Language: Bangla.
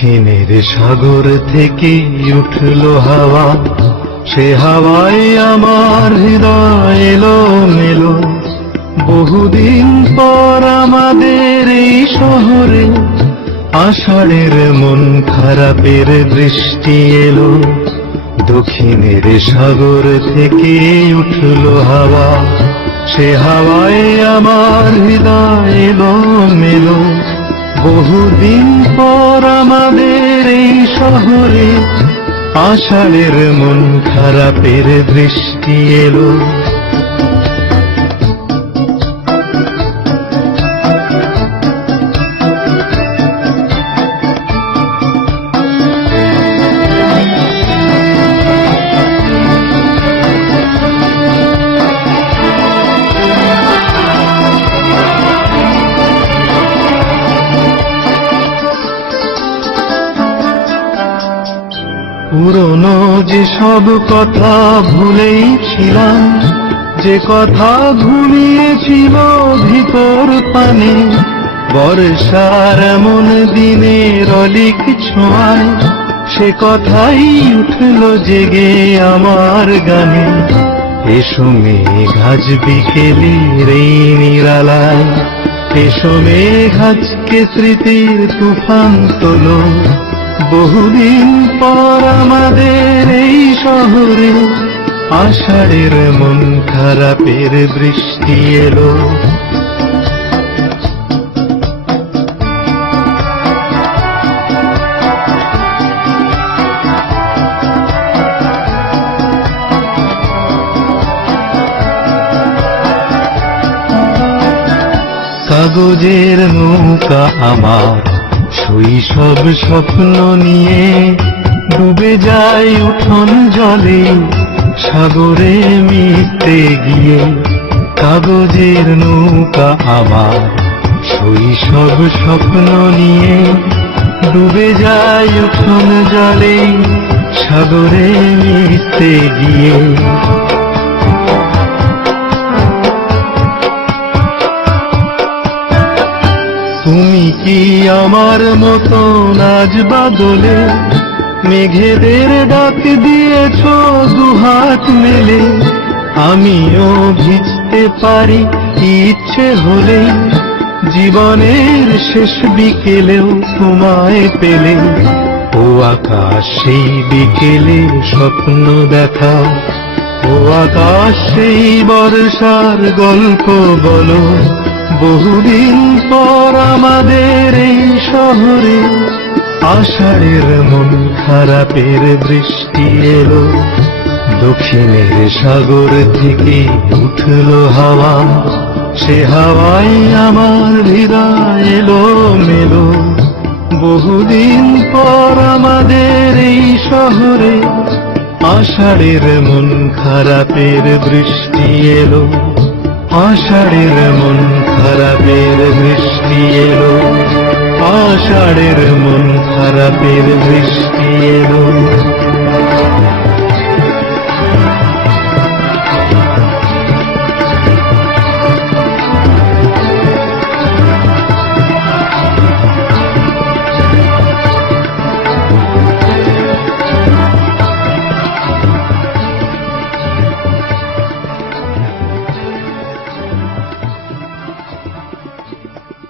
দক্ষিণের সাগর থেকে উঠলো হাওয়া, সে হাওয়ায় আমার হৃদয় এলো মেলো। বহুদিন পর আমাদের এই শহরে আষাঢ়ের মন খারাপের বৃষ্টি এলো। দক্ষিণের সাগর থেকে উঠলো হাওয়া, সে হাওয়ায় আমার হৃদয় এলো মেলো। বহুদিন পর আমাদের এই শহরে আষাঢ়ের মন খারাপের বৃষ্টি এলো। পুরনো যে সব কথা ভুলেই ছিলাম, যে কথা ঘুমিয়েছিল ভিতর পানে, বর্ষার এমন দিনের অলিক ছোঁয়ায় সে কথাই উঠল জেগে আমার গানে। এসো মেঘ আজ বিকেলের এই নিরালায়, এসো মেঘ আজকে স্মৃতির তুফান তোলো। বহুদিন পর আমাদের এই শহরে আষাঢ়ের মন খারাপের বৃষ্টি এলো। কাগজের নৌকা আমার শৈশব স্বপ্ন নিয়ে ডুবে যায় উঠোন জলে সাগরে মিশতে গিয়ে। কাগজের নৌকা আমার শৈশব স্বপ্ন নিয়ে ডুবে যায় উঠোন জলে সাগরে মিশতে গিয়ে। তুমি কি আমার মতো আজ বাদলে মেঘেদের ডাক দিয়েছ দুহাত মেলে? আমিও ভিজতে পারি ইচ্ছে হলে, জীবনের শেষ বিকেলেও তোমায় পেলে। ও আকাশ সেই বিকেলে স্বপ্ন দেখাও, ও আকাশ সেই বর্ষার গল্প বলো। বহুদিন পর আমাদের এই শহরে আষাঢ়ের মন খারাপের বৃষ্টি এলো। দক্ষিণের সাগর থেকে উঠলো হাওয়া, সে হাওয়ায় আমার হৃদয় এলো মেলো। বহুদিন পর আমাদের এই শহরে আষাঢ়ের মন খারাপের বৃষ্টি এলো। আষাঢ়ের মন খারাপের বৃষ্টি এলো, আষাঢ়ের মন খারাপের বৃষ্টি